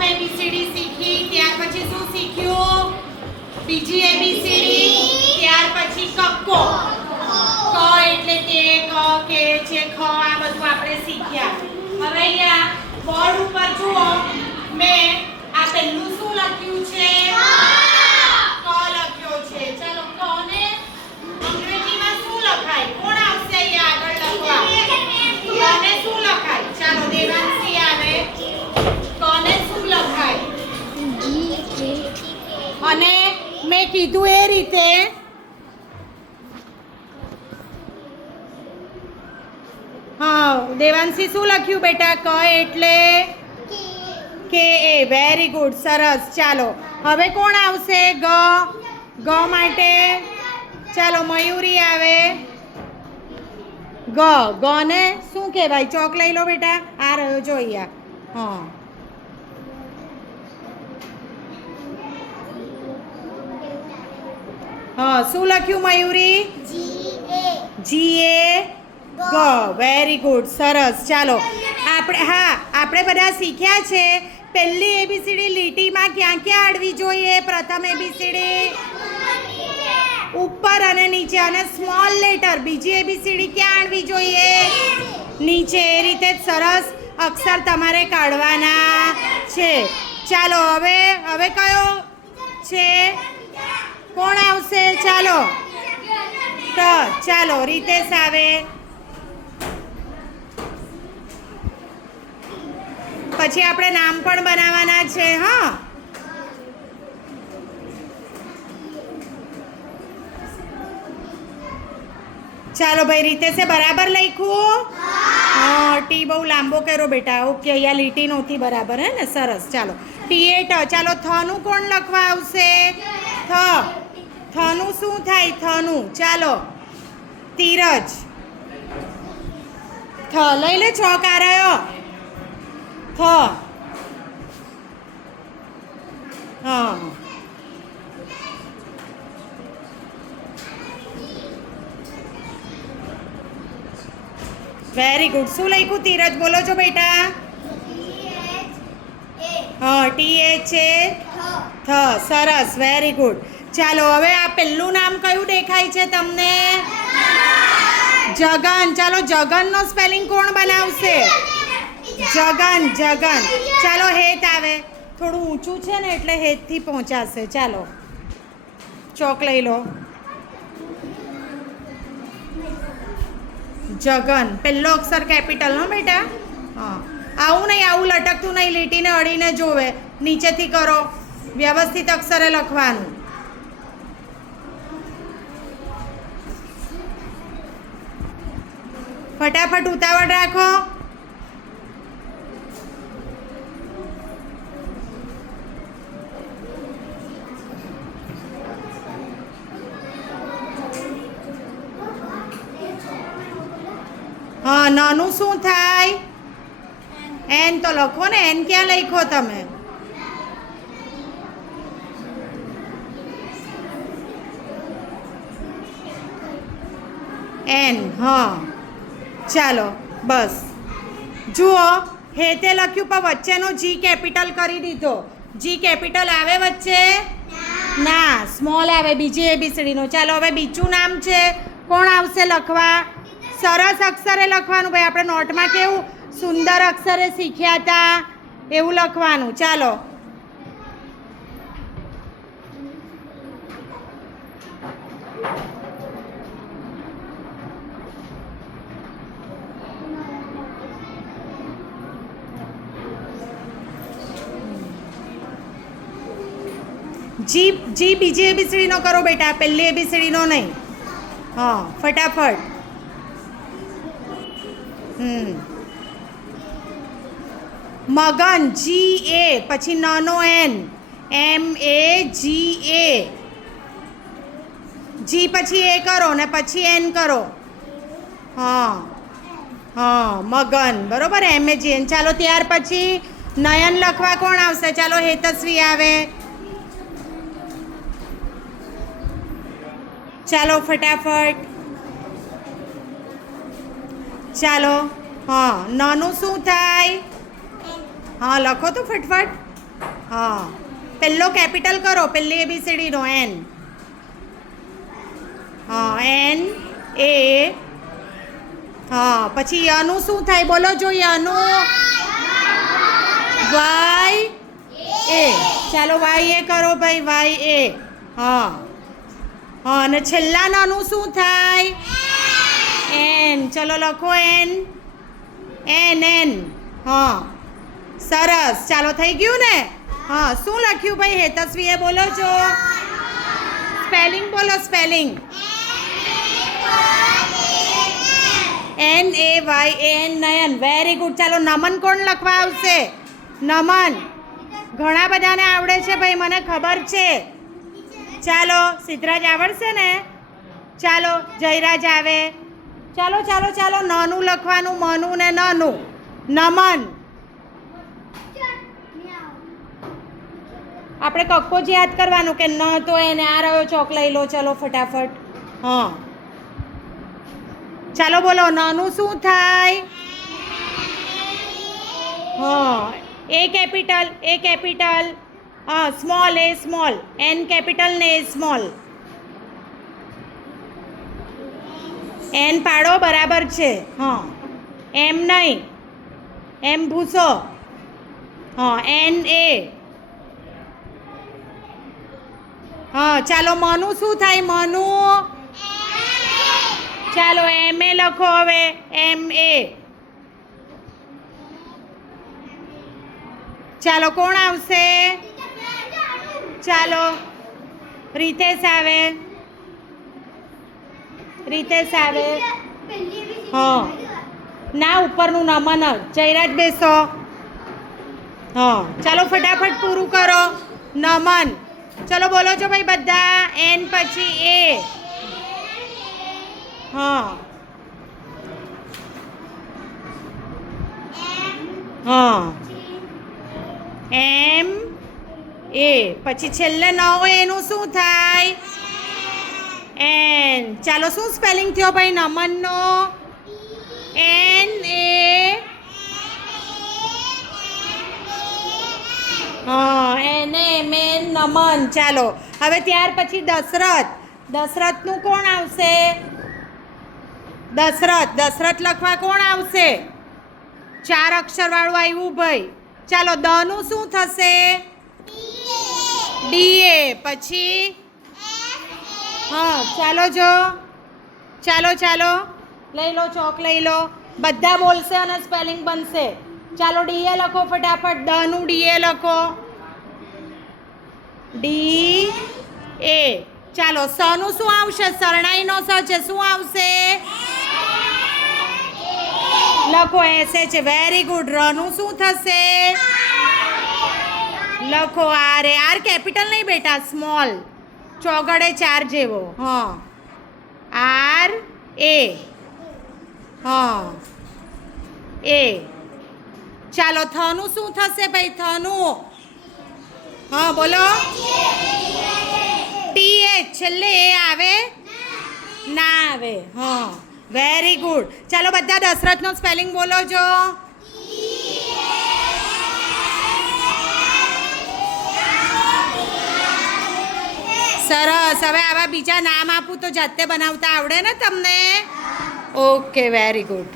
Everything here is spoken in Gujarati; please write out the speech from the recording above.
પ્રથમ એબીસીડી શીખી, ત્યાર પછી શું શીખ્યું? બીજી એબીસીડી, ત્યાર પછી કક્કો. ક એટલે તે, ક કે છે, ખ, આ બધું આપણે શીખ્યા. હવે અહીંયા બોર્ડ ઉપર જુઓ, મેં આ પહેલું શું લખ્યું છે? ક લખ્યો છે. ચાલો ક ને અંગ્રેજીમાં શું લખાય? કોણ આવશે અહીંયા આગળ લખવા? કને શું લખાય? ચાલો દેવાંશી આવે. કને શું લખાય? અને મેં કીધું એ રીતે હા, દેવાંશી શું લખ્યું બેટા? ક એટલે કે એ. વેરી ગુડ, સરસ. ચાલો હવે કોણ આવશે? ગ. ગ માટે ચાલો મયુરી આવે. ગ. ગ ને શું કહેવાય? ચોક લઈ લો બેટા. આ રહ્યો જો અહીંયા. હા, હા, શું લખ્યું મયુરી? જી એ ગ. વેરી ગુડ, સરસ. ચાલો આપણે બધા શીખ્યા છે. પહેલી એબીસીડી લીટીમાં ક્યાં ક્યાં અડવી જોઈએ? પ્રથમ એબીસીડી ઉપર અને નીચે, અને સ્મોલ લેટર બીજી એબીસીડી ક્યાં અડવી જોઈએ? નીચે. એ રીતે જ સરસ અક્ષર તમારે કાઢવાના છે. ચાલો હવે કયો છે? કોણ આવશે? ચાલો ચાલો રીતેશ આવે. પછી આપણે નામ પણ બનાવવાના છે. હા, ચાલો ભાઈ, રીતેશે બરાબર લખ્યું? હા, ટી બહુ લાંબો કર્યો બેટા. ઓકે, અહીંયા લીટી નહોતી બરાબર, હે ને? સરસ. ચાલો ટી એ ટ. ચાલો થનું કોણ લખવા આવશે? થનું શું થાય? થનું ચાલો ધીરજ. થ લઈ લે. ચોક આ રહ્યો. થ. હા, વેરી ગુડ. શું લખ્યું ધીરજ? બોલો છો બેટા. હા, ટી એચ એ થ. સરસ, વેરી ગુડ. ચાલો હવે આ પહેલું નામ કયું દેખાય છે તમને? જગન. ચાલો જગનનો સ્પેલિંગ કોણ બનાવશે? જગન. જગન. ચાલો હેત આવે. થોડું ઊંચું છે ને એટલે હેતથી પહોંચાશે. ચાલો ચોક લઈ લો. જગન. પહેલો અક્ષર કેપિટલ, હો બેટા. હા, આવું નહીં, આવું લટકતું નહીં. લીટીને અડીને જોવે. નીચેથી કરો. વ્યવસ્થિત અક્ષરે લખવાનું. ફટાફટ ઉતાવળ રાખો. હા, નાનું શું થાય? એન તો લખો ને. એન ક્યાં લખો તમે? એન. હા, ચાલો બસ. જુઓ, હેતે લખ્યું પણ વચ્ચેનો જી કેપિટલ કરી દીધો. જી કેપિટલ આવે વચ્ચે? ના, સ્મોલ આવે બીજી એબીસીડીનો. ચાલો હવે બીજું નામ છે. કોણ આવશે લખવા? સરસ અક્ષરે લખવાનું ભાઈ. આપણે નોટમાં કેવું સુંદર અક્ષરે શીખ્યા હતા એવું લખવાનું. ચાલો જી બીજી એબીસીડીનો કરો બેટા, પહેલી એબીસીડીનો નહીં. હા, ફટાફટ. મગન. જી એ પછી નાનો એન. એમ એ જી એ. જી પછી એ કરો ને પછી એન કરો. હા હા, મગન. બરોબર, એમ એ જી એન. ચાલો ત્યાર પછી નયન લખવા કોણ આવશે? ચાલો હેતશ્રી આવે. ચાલો ફટાફટ. ચાલો. હા, નાનું શું થાય? હા, લખો તો ફટફટ. હા પહેલો કેપિટલ કરો, પહેલી ABCD નો N. હા N A. હા પછી યનું શું થાય બોલો જો, યનું Y A. ચાલો Y A કરો ભાઈ, Y A. હા હા અને છેલ્લા નાનું શું થાય? N. ચલો લખો N. N. હા સરસ, ચાલો થઈ ગયું ને. હા શું લખ્યું ભાઈ હેતસ્વીએ બોલો છો? સ્પેલિંગ બોલો, spelling. NAYAN, Nayan. Very good. ચાલો નમન કોણ લખવા આવશે? નમન. ઘણા બધાને આવડે છે ભાઈ, મને ખબર છે. ચાલો સિદ્ધરાજ આવડશે ને? ચાલો જયરાજ આવે. ચાલો ચાલો ચાલો નાનું લખવાનું, મનું ને નાનું. નમન. આપણે કક્કો જ યાદ કરવાનું કે ન તો એને આ રહ્યો ચોક લઈ લો. ચલો ફટાફટ. હા ચાલો બોલો નાનું શું થાય? હા A capital, small A small, N capital ને A સ્મોલ. N પાડો બરાબર છે. હા એમ નહીં, એમ ભૂસો. હા NA. હા ચાલો મનું શું થાય? મનું. ચાલો MA લખો હવે, MA. ચાલો કોણ આવશે? ચાલો રીતેશ આવે. રીતેશ આવે. હા ના ઉપરનું નમન જ. જયરાજ બેસો. હા ચાલો ફટાફટ પૂરું કરો. નમન. ચલો બોલો છો ભાઈ બધા. N પછી A. હા હા M A પછી છેલ્લે નવો એનું શું થાય? N. ચાલો શું સ્પેલિંગ થયો ભાઈ નમનનો? NA. હા એને મેન નમન. ચાલો હવે ત્યાર પછી દશરથનું કોણ આવશે? દશરથ લખવા કોણ આવશે? 4 અક્ષર વાળું આવ્યું ભાઈ. ચાલો દનું શું થશે? DA. પછી હા ચાલો જો, ચાલો લઈ લો ચોક, લઈ લો. બધા બોલશે અને સ્પેલિંગ બનશે. ચાલો DA લખો ફટાફટ. દનું DA લખો. DA. ચાલો સનું શું આવશે? શરણાઈનો સ છે, શું આવશે? લખો SH. Very good. રનું શું થશે? લખો R કેપિટલ નહીં બેટા, સ્મોલ. ચોગડે 4 જેવો. હા RA. હા A. ચાલો થનું શું થશે ભાઈ? થનું હા બોલો. TH. છેલ્લે એ આવે? ના આવે. હા વેરી ગુડ. ચાલો બધા દશરથનો સ્પેલિંગ બોલો જો. સરસ. હવે આવા બીજા નામ આપું તો જાતે બનાવતા આવડે ને તમને? Okay very good.